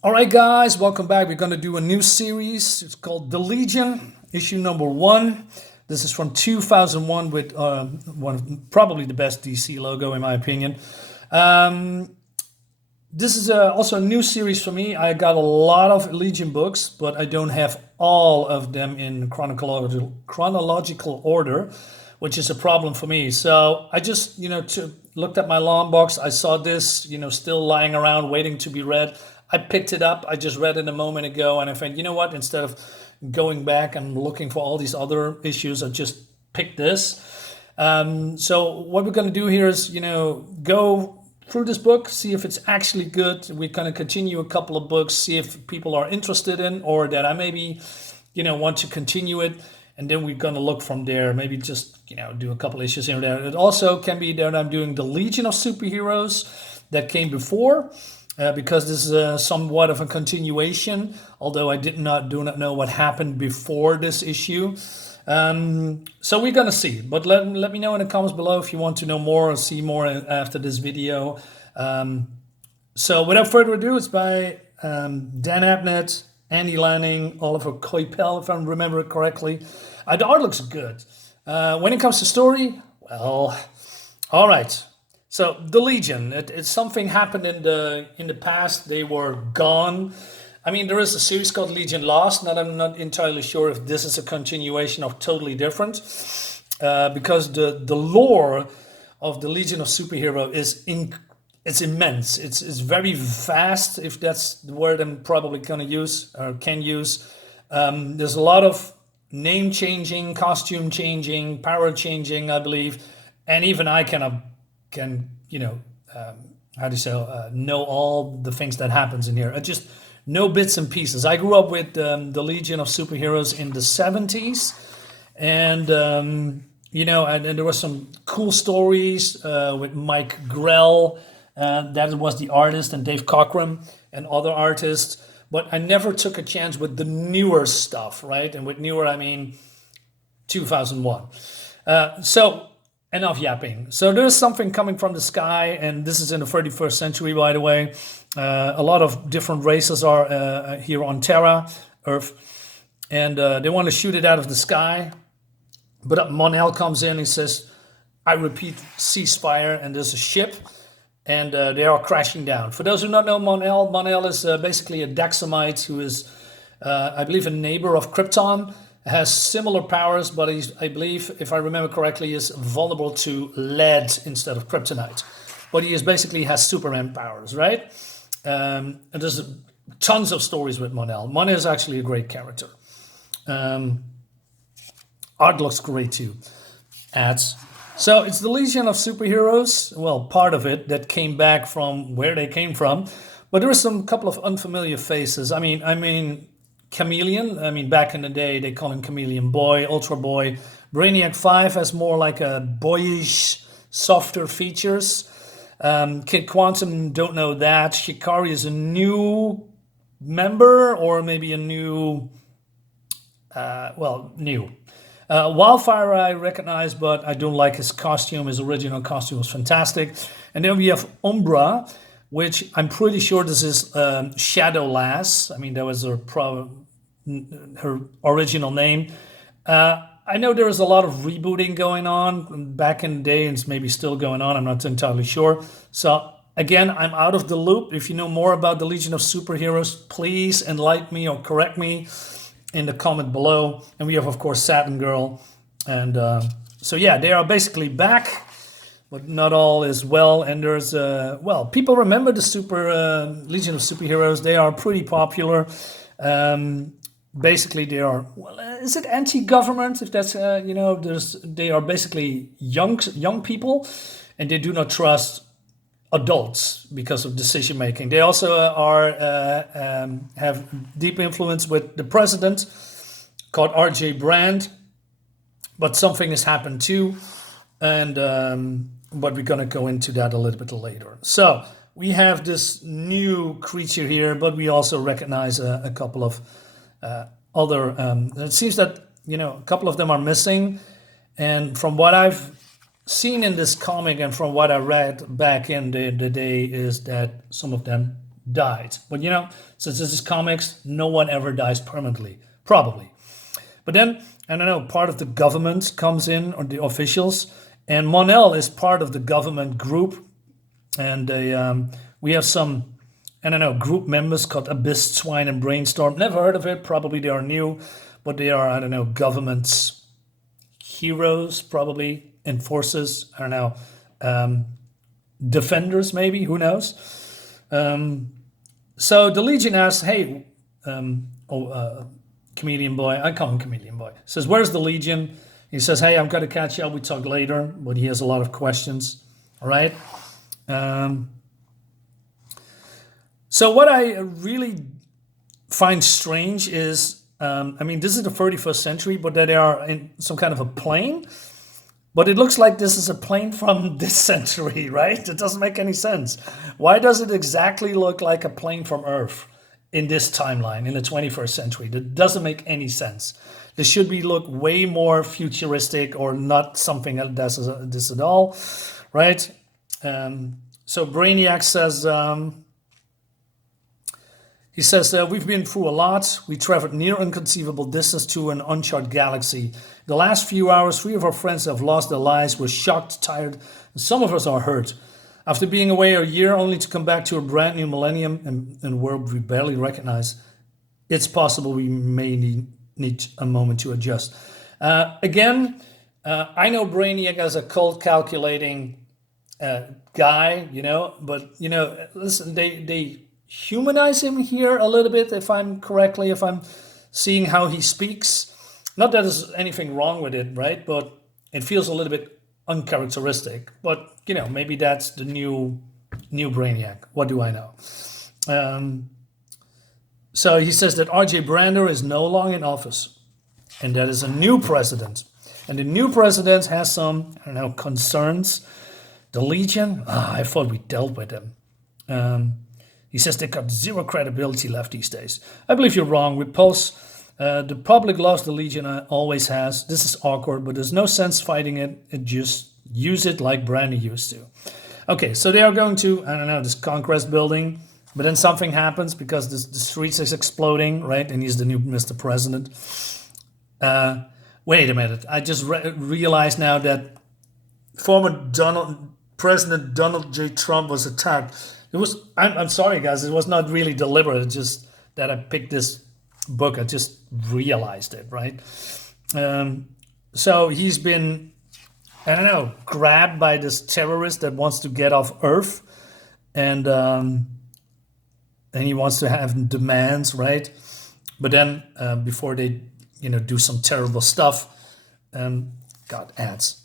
All right, guys, welcome back. We're going to do a new series. It's called The Legion, issue number 1. This is from 2001 with one of probably the best DC logo, in my opinion. This is also a new series for me. I got a lot of Legion books, but I don't have all of them in chronological order, which is a problem for me. So I just, looked at my long box. I saw this, still lying around waiting to be read. I picked it up. I just read it a moment ago, and I think, you know what? Instead of going back and looking for all these other issues, I just picked this. So what we're going to do here is, go through this book, see if it's actually good. We're going to continue a couple of books, see if people are interested in, or that I maybe, want to continue it. And then we're going to look from there, maybe just, do a couple issues here and there. It also can be that I'm doing the Legion of Superheroes that came before. Because this is somewhat of a continuation, although I do not know what happened before this issue. So we're gonna see, but let me know in the comments below if you want to know more or see more after this video. So without further ado, it's by Dan ABNETT, Andy Lanning, Oliver Coipel, if I remember it correctly. The art looks good. When it comes to story, well, all right. So the Legion, it's something happened in the past. They were gone. I mean, there is a series called Legion Lost, and I'm not entirely sure if this is a continuation of totally different, because the lore of the Legion of Superhero it's immense. It's very vast, if that's the word I'm probably gonna use or can use. There's a lot of name changing, costume changing, power changing, I believe, and even I can how do you say, know all the things that happens in here. I just know bits and pieces. I grew up with the Legion of Superheroes in the 70s, and and there were some cool stories with Mike Grell, that was the artist, and Dave Cockrum and other artists. But I never took a chance with the newer stuff, right? And with newer, I mean 2001. So enough yapping. So there's something coming from the sky, and this is in the 31st century, by the way. A lot of different races are here on Terra, Earth, and they want to shoot it out of the sky. But Mon-El comes in and says, I repeat, ceasefire, and there's a ship, and they are crashing down. For those who don't know Mon-El, Mon-El is basically a Daxamite who is, I believe, a neighbor of Krypton. Has similar powers, but I believe, if I remember correctly, is vulnerable to lead instead of kryptonite. But he basically has Superman powers, right? And there's tons of stories with Mon-El. Mon is actually a great character. Art looks great too. Ads. So it's the Legion of Superheroes. Well, part of it that came back from where they came from, but there are some couple of unfamiliar faces. I mean. Chameleon, back in the day, they call him Chameleon Boy, Ultra Boy. Brainiac 5 has more like a boyish, softer features. Kid Quantum, don't know that. Shikari is a new member, or maybe a new, new. Wildfire I recognize, but I don't like his costume. His original costume was fantastic. And then we have Umbra, which I'm pretty sure this is Shadow Lass. That was her original name. I know there is a lot of rebooting going on back in the day, and it's maybe still going on. I'm not entirely sure. So again, I'm out of the loop. If you know more about the Legion of Superheroes, please enlighten me or correct me in the comment below. And we have, of course, Satin Girl. And so yeah, they are basically back. But not all is well, and there's people remember the Legion of Superheroes. They are pretty popular. Basically, they are, is it anti-government? If that's they are basically young people, and they do not trust adults because of decision making. They also have deep influence with the president, called R.J. Brand. But something has happened too, and. But we're going to go into that a little bit later. So we have this new creature here, but we also recognize a couple of other. It seems that, a couple of them are missing. And from what I've seen in this comic and from what I read back in the day is that some of them died. But since this is comics, no one ever dies permanently, probably. But then, I don't know, part of the government comes in, or the officials, and Monel is part of the government group. And we have some, I don't know, group members called Abyss, Swine, and Brainstorm. Never heard of it. Probably they are new, but they are, I don't know, government's heroes, probably, enforcers, I don't know, defenders, maybe, who knows. So the Legion asks, hey, Comedian Boy, I call him Comedian Boy, says, where's the Legion? He says, hey, I've got to catch up, we talk later, but he has a lot of questions, all right? So what I really find strange is, I mean, this is the 31st century, but that they are in some kind of a plane. But it looks like this is a plane from this century, right? It doesn't make any sense. Why does it exactly look like a plane from Earth in this timeline in the 21st century? That doesn't make any sense. This should be look way more futuristic, or not something that does this at all, right? So Brainiac says, he says, we've been through a lot. We traveled near inconceivable distance to an uncharted galaxy. The last few hours, 3 of our friends have lost their lives. We're shocked, tired, and some of us are hurt. After being away a year only to come back to a brand new millennium and a world we barely recognize, it's possible we may need a moment to adjust. Again, I know Brainiac as a cold calculating guy, but, listen, they humanize him here a little bit, if I'm seeing how he speaks. Not that there's anything wrong with it, right? But it feels a little bit uncharacteristic. But, maybe that's the new Brainiac. What do I know? So he says that R.J. Brander is no longer in office. And that is a new president. And the new president has some, concerns. The Legion, I thought we dealt with them. He says they've got zero credibility left these days. I believe you're wrong. Repulse, the public loves the Legion, always has. This is awkward, but there's no sense fighting it. It just use it like Brandy used to. Okay, so they are going to, this Conquest building, but then something happens because the streets is exploding, right? And he's the new Mr. President. Wait a minute. I just realized now that former President Donald J. Trump was attacked. I'm sorry, guys. It was not really deliberate. It's just that I picked this book. I just realized it, right? So he's been, grabbed by this terrorist that wants to get off Earth, and he wants to have demands, right? But then before they, do some terrible stuff, got ads,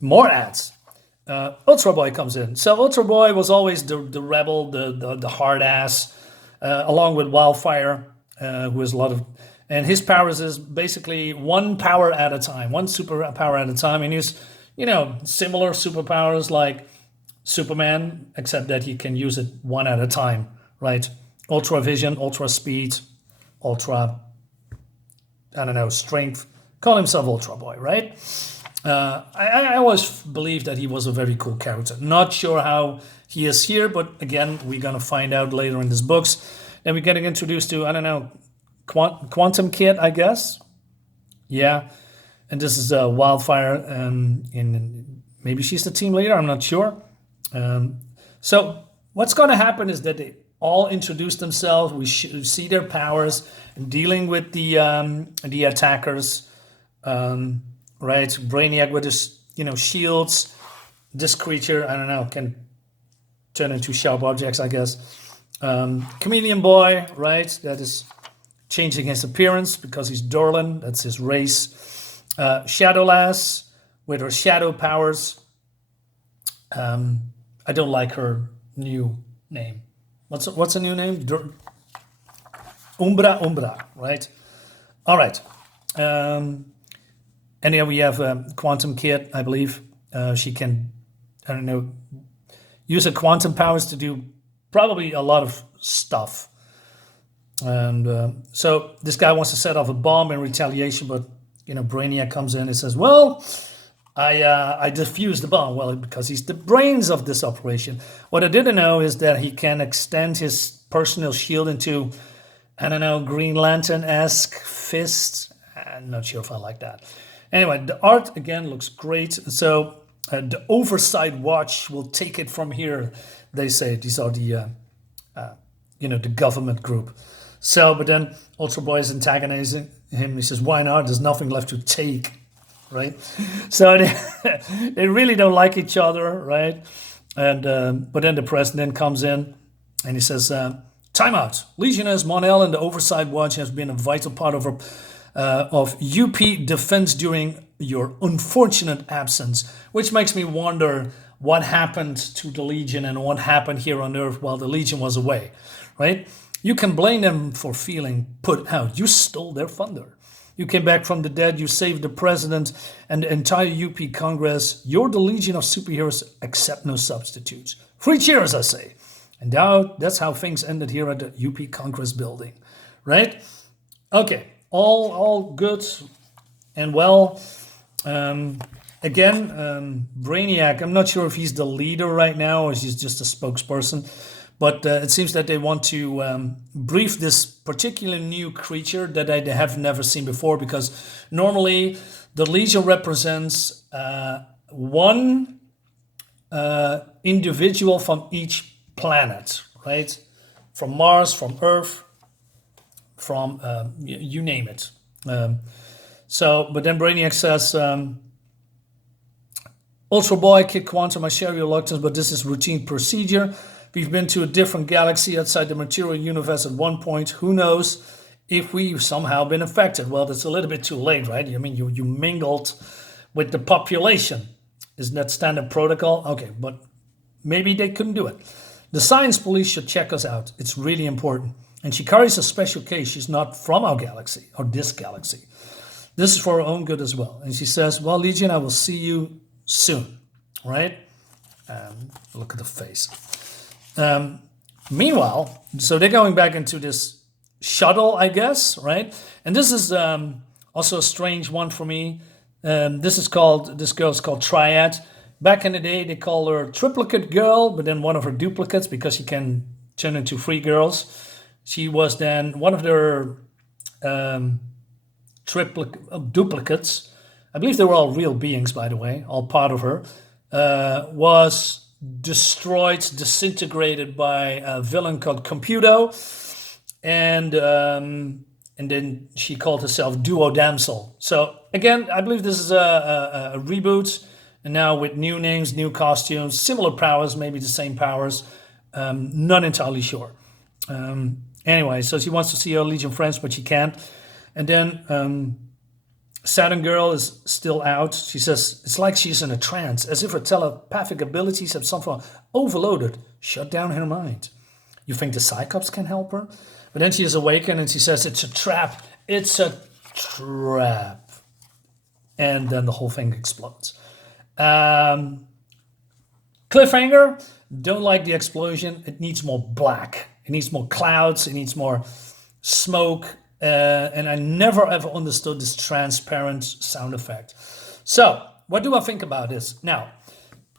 more ads. Ultra Boy comes in. So Ultra Boy was always the rebel, the hard ass, along with Wildfire, who has a lot of, and his powers is basically one power at a time, one superpower at a time, and he's, similar superpowers like Superman, except that he can use it one at a time, right? Ultra vision, ultra speed, ultra, strength. Call himself Ultra Boy, right? I always believed that he was a very cool character. Not sure how he is here, but again, we're going to find out later in these books. Then we're getting introduced to, Quantum Kid, I guess. Yeah. And this is Wildfire, and maybe she's the team leader, I'm not sure. So what's going to happen is that they all introduce themselves. We see their powers, dealing with the attackers, right? Brainiac with his, shields. This creature, can turn into sharp objects, I guess. Chameleon Boy, right? That is changing his appearance because he's Dorlan. That's his race. Shadowlass with her shadow powers. I don't like her new name. What's her new name? Umbra, right? All right. And here we have Quantum Kid, I believe. She can, use her quantum powers to do probably a lot of stuff. And so this guy wants to set off a bomb in retaliation, but, Brainiac comes in and says, well, I defused the bomb. Well, because he's the brains of this operation. What I didn't know is that he can extend his personal shield into, I don't know, Green Lantern-esque fist. I'm not sure if I like that. Anyway, the art again looks great. So the oversight watch will take it from here. They say these are the the government group. So, but then Ultra Boy is antagonizing him. He says, "Why not? There's nothing left to take." Right? So they really don't like each other, right? And but then the president comes in and he says, "Time out. Legionnaires Monel and the Oversight Watch has been a vital part of UP defense during your unfortunate absence," which makes me wonder what happened to the Legion and what happened here on Earth while the Legion was away, right? You can blame them for feeling put out. You stole their thunder. You came back from the dead, you saved the president and the entire UP Congress. You're the Legion of Superheroes, accept no substitutes. 3 cheers, I say. And now that's how things ended here at the UP Congress building, right? Okay, all good and well. Again, Brainiac, I'm not sure if he's the leader right now or he's just a spokesperson. But it seems that they want to brief this particular new creature that I have never seen before, because normally the Legion represents one individual from each planet, right? From Mars, from Earth, from you name it. But then Brainiac says, Ultra Boy, Kid Quantum, I share your reluctance, but this is routine procedure. We've been to a different galaxy outside the material universe at one point. Who knows if we've somehow been affected? Well, that's a little bit too late, right? I mean, you mingled with the population. Isn't that standard protocol? Okay, but maybe they couldn't do it. The science police should check us out. It's really important. And she carries a special case. She's not from our galaxy or this galaxy. This is for her own good as well. And she says, well, Legion, I will see you soon, right? Look at the face. Meanwhile, so they're going back into this shuttle, I guess, right? And this is also a strange one for me. This girl's called Triad. Back in the day, they called her Triplicate Girl, but then one of her duplicates, because she can turn into 3 girls. She was then one of their duplicates. I believe they were all real beings, by the way, all part of her. Was destroyed, disintegrated by a villain called Computo, and then she called herself Duo Damsel. So again, I believe this is a reboot, and now with new names, new costumes, similar powers, maybe the same powers. Not entirely sure. Anyway, so she wants to see her Legion friends, but she can't. And then Saturn Girl is still out. She says it's like she's in a trance, as if her telepathic abilities have somehow overloaded, shut down her mind. You think the Cyclops can help her? But then she is awakened and she says it's a trap. It's a trap. And then the whole thing explodes. Cliffhanger, don't like the explosion. It needs more black. It needs more clouds. It needs more smoke. And I never ever understood this transparent sound effect. So, what do I think about this? Now,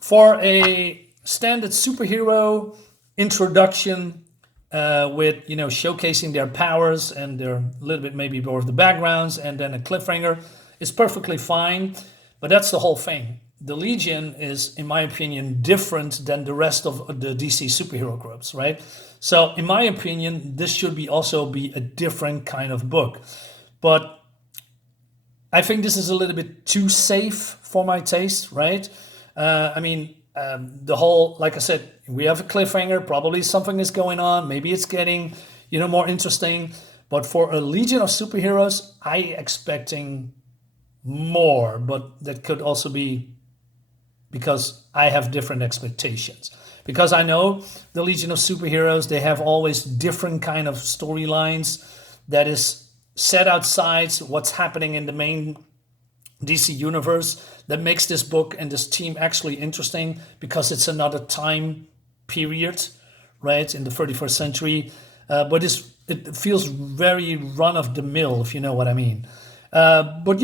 for a standard superhero introduction with, showcasing their powers and their little bit maybe more of the backgrounds and then a cliffhanger, is perfectly fine. But that's the whole thing. The Legion is, in my opinion, different than the rest of the DC superhero groups, right? So, in my opinion, this should also be a different kind of book. But I think this is a little bit too safe for my taste, right? The whole, like I said, we have a cliffhanger. Probably something is going on. Maybe it's getting, more interesting. But for a Legion of Superheroes, I expecting more. But that could also be because I have different expectations. Because I know the Legion of Superheroes, they have always different kind of storylines that is set outside what's happening in the main DC universe, that makes this book and this team actually interesting, because it's another time period, right, in the 31st century. But it feels very run-of-the-mill, if you know what I mean. But,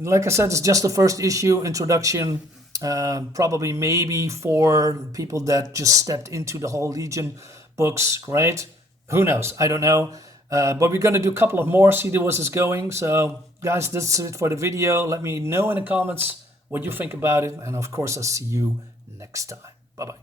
like I said, it's just the first issue, introduction. Probably maybe for people that just stepped into the whole Legion books, right? Who knows? I don't know. But we're going to do a couple of more, see where this is going. So guys, that's it for the video. Let me know in the comments what you think about it. And of course, I'll see you next time. Bye-bye.